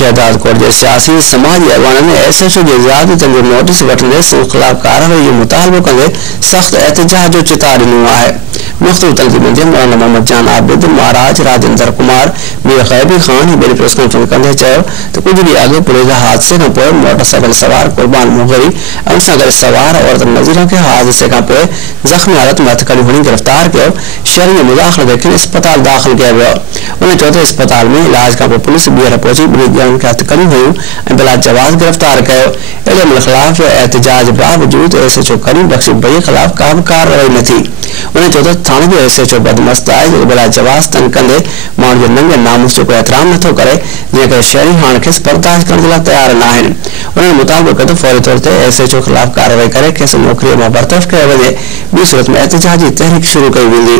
शहदाद कोट जे सियासी समाजी अगवाननि ने एसएचओ जे ज़ियादत जो नोटिस वठंदे सिंध खिलाफ कार्रवाई जो मुतालबो कंदे सख्त एहतजाज जो चिता ॾिनो आहे। मुख़्तलिफ़ तंज़ीमुनि जे मौलाना मोहम्मद जान आबिद, महाराज राजेंद्र कुमार, मीर खैबी खान ॿिनि प्रेस कॉन्फ्रेंस कंदे चयो त कुझु ॾींहं अॻु पुलिस जे हादसे खां पोइ मोटरसाइकिल सवार कुर्बान मुगरी ऐं उन सां गॾु सवार औरत नज़ीरा खे हादसे खां पोइ ज़ख़्मी हालत में हथकड़ी हणी गिरफ़्तार कयो शहर में मुदाख़िल देखी अस्पताल दाख़िल किया वियो। उन चयो त अस्पताल में इलाज खां पोइ पुलिस ॿीहर पहुची ॿिनि ॼणनि खे हथकड़ी हुयूं ऐं बिला जवाज़ गिरफ़्तार कयो। अहिड़े अमल ख़िलाफ़ एहतजाज बावजूद एसएचओ करीम बख्शी भई ख़िलाफ़ का बि कार्रवाई न थी। उन चयो त थाणे जो एसएचओ बदमस्त आहे जो बिला जवाज़ तंग कंदे माण्हुनि जे नंगे नामूस जो कोई एहतराम नथो करे, जंहिं करे शहरी हाणे खेसि बर्दाश्त करण जे लाइ तयार न आहिनि। उन्हनि मुताबिक़ कयो त फौरी तौर ते एसएचओ ख़िलाफ़ कार्रवाई करे खेसि नौकरीअ मां बरतरफ़ कयो वञे, ॿी सूरत में एहतजाजी तहरीक शुरू कई वेंदी।